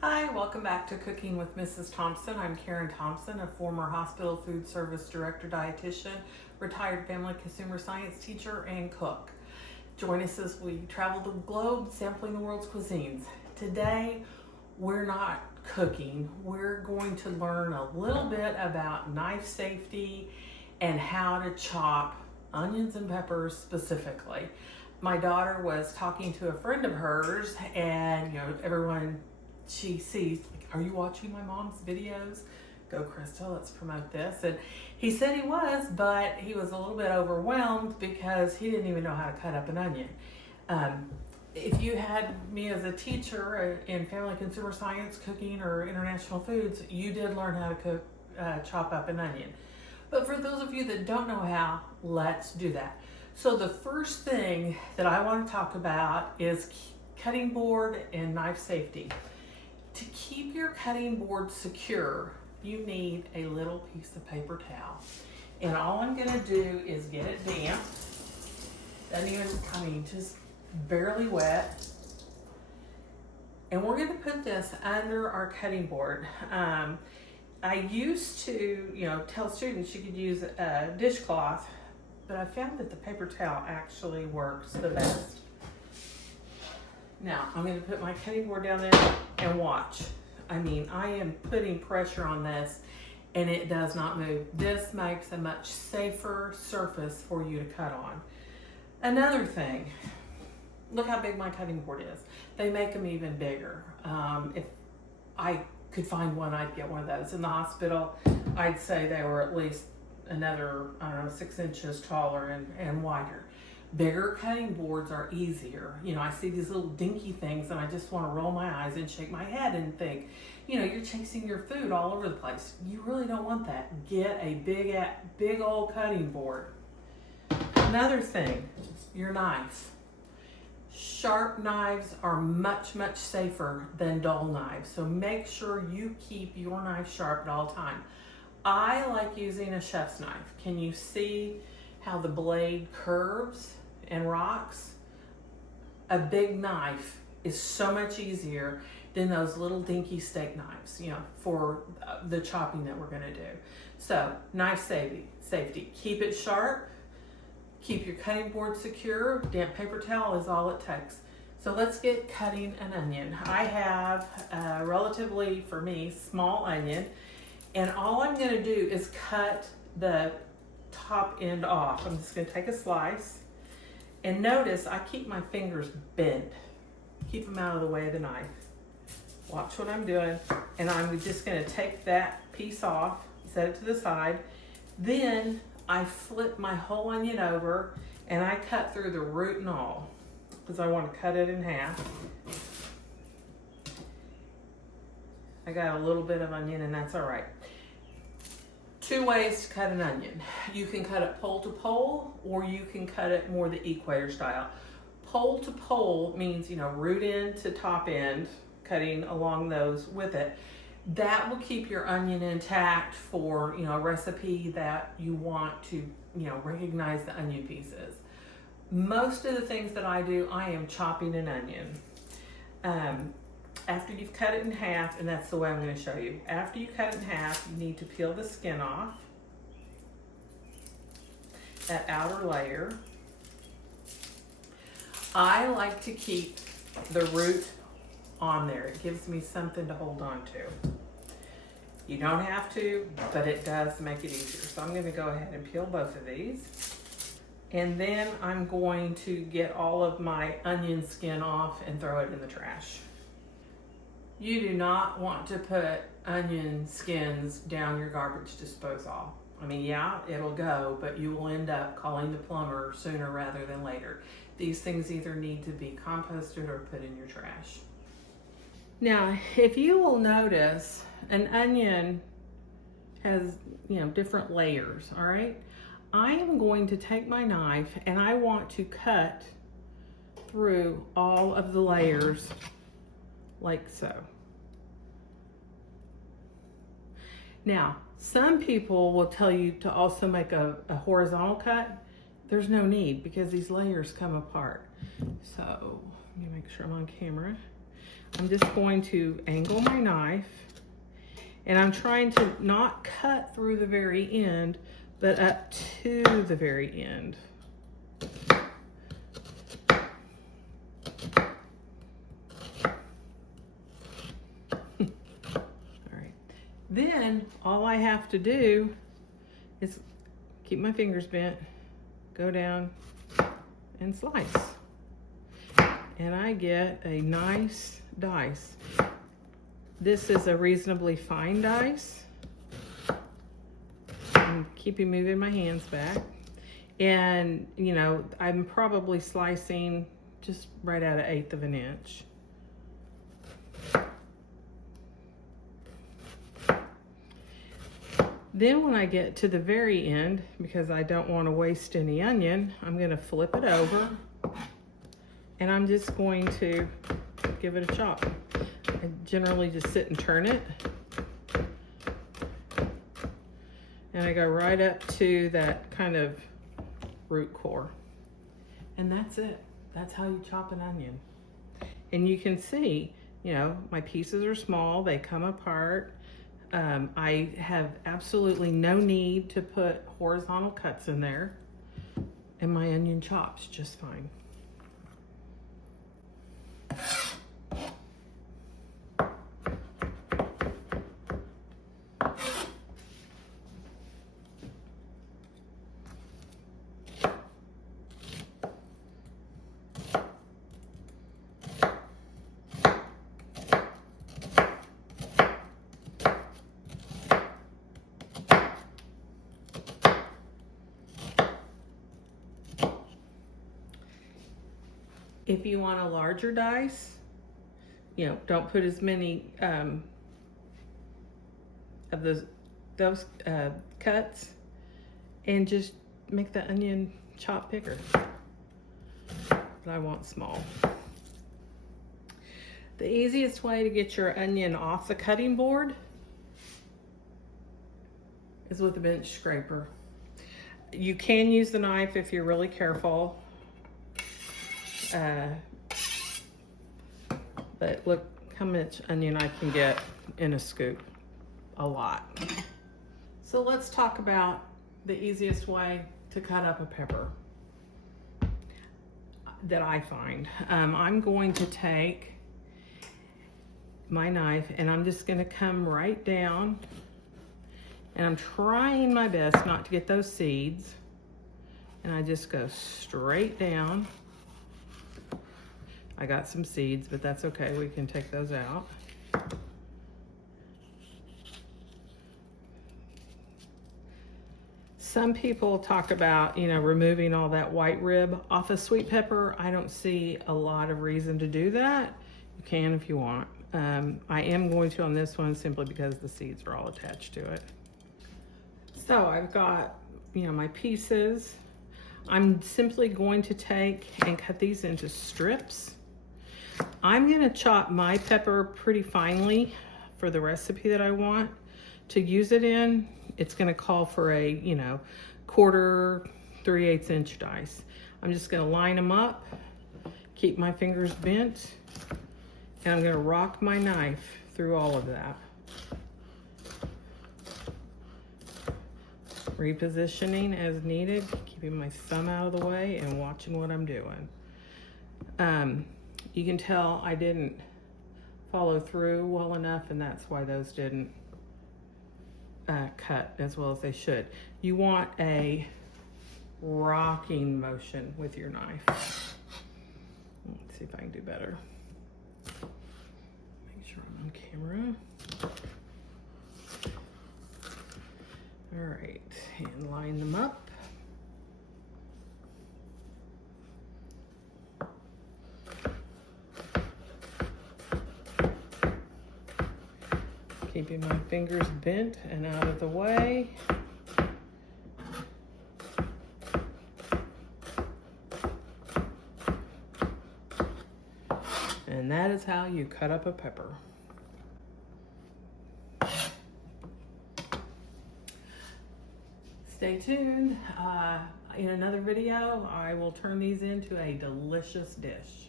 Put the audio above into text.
Hi, welcome back to Cooking with Mrs. Thompson. I'm Karen Thompson, a former hospital food service director, dietitian, retired family consumer science teacher, and cook. Join us as we travel the globe sampling the world's cuisines. Today, we're not cooking. We're going to learn a little bit about knife safety and how to chop onions and peppers specifically. My daughter was talking to a friend of hers, and everyone she sees, like, are you watching my mom's videos? Go Krista, let's promote this. And he said he was, but he was a little bit overwhelmed because he didn't even know how to cut up an onion. If you had me as a teacher in family consumer science, cooking, or international foods, you did learn how to chop up an onion. But for those of you that don't know how, let's do that. So the first thing that I want to talk about is cutting board and knife safety. To keep your cutting board secure, you need a little piece of paper towel. And all I'm going to do is get it damp. Doesn't even, just barely wet. And we're going to put this under our cutting board. I used to, tell students you could use a dishcloth, but I found that the paper towel actually works the best. Now, I'm going to put my cutting board down there and watch. I am putting pressure on this and it does not move. This makes a much safer surface for you to cut on. Another thing, look how big my cutting board is. They make them even bigger. If I could find one, I'd get one of those. In the hospital, I'd say they were at least another, 6 inches taller and wider. Bigger cutting boards are easier. I see these little dinky things and I just want to roll my eyes and shake my head and think, you're chasing your food all over the place. You really don't want that. Get a big old cutting board. Another thing, your knife. Sharp knives are much, much safer than dull knives. So make sure you keep your knife sharp at all times. I like using a chef's knife. Can you see how the blade curves and rocks? A big knife is so much easier than those little dinky steak knives, for the chopping that we're gonna do. So, knife safety, keep it sharp, keep your cutting board secure. Damp paper towel is all it takes. So let's get cutting an onion. I have a relatively, for me, small onion, and all I'm gonna do is cut the top end off. I'm just gonna take a slice, and notice I keep my fingers bent. Keep them out of the way of the knife. Watch what I'm doing, and I'm just gonna take that piece off, set it to the side. Then I flip my whole onion over, and I cut through the root and all, because I want to cut it in half. I got a little bit of onion, and that's all right. 2 ways to cut an onion. You can cut it pole to pole, or you can cut it more the equator style. Pole to pole means, root end to top end, cutting along those with it. That will keep your onion intact for, a recipe that you want to, recognize the onion pieces. Most of the things that I do, I am chopping an onion. After you've cut it in half, and that's the way I'm going to show you. After you cut it in half, you need to peel the skin off, that outer layer. I like to keep the root on there. It gives me something to hold on to. You don't have to, but it does make it easier. So I'm going to go ahead and peel both of these. And then I'm going to get all of my onion skin off and throw it in the trash. You do not want to put onion skins down your garbage disposal. Yeah, it'll go, but you will end up calling the plumber sooner rather than later. These things either need to be composted or put in your trash. Now, if you will notice, an onion has, different layers, all right? I am going to take my knife and I want to cut through all of the layers like so. Now, some people will tell you to also make a horizontal cut. There's no need because these layers come apart. So, let me make sure I'm on camera. I'm just going to angle my knife, and I'm trying to not cut through the very end, but up to the very end. Then all I have to do is keep my fingers bent, go down and slice. And I get a nice dice. This is a reasonably fine dice. I'm keeping moving my hands back. And you know, I'm probably slicing just right at 1/8 of an inch. Then when I get to the very end, because I don't want to waste any onion, I'm going to flip it over, and I'm just going to give it a chop. I generally just sit and turn it, and I go right up to that kind of root core. And that's it. That's how you chop an onion. And you can see, you know, my pieces are small, they come apart. I have absolutely no need to put horizontal cuts in there, and my onion chops just fine. If you want a larger dice, you know, don't put as many of those cuts, and just make the onion chop bigger. But I want small. The easiest way to get your onion off the cutting board is with a bench scraper. You can use the knife if you're really careful. But look how much onion I can get in a scoop. A lot. So let's talk about the easiest way to cut up a pepper that I find. I'm going to take my knife, and I'm just going to come right down, and I'm trying my best not to get those seeds, and I just go straight down. I got some seeds, but that's okay. We can take those out. Some people talk about, you know, removing all that white rib off a sweet pepper. I don't see a lot of reason to do that. You can if you want. I am going to on this one simply because the seeds are all attached to it. So I've got, you know, my pieces. I'm simply going to take and cut these into strips. I'm going to chop my pepper pretty finely for the recipe that I want to use it in. It's going to call for a, you know, 1/4, 3/8 inch dice. I'm just going to line them up, keep my fingers bent, and I'm going to rock my knife through all of that. Repositioning as needed, keeping my thumb out of the way and watching what I'm doing. You can tell I didn't follow through well enough, and that's why those didn't cut as well as they should. You want a rocking motion with your knife. Let's see if I can do better. Make sure I'm on camera. All right, and line them up. Keeping my fingers bent and out of the way. And that is how you cut up a pepper. Stay tuned. In another video, I will turn these into a delicious dish.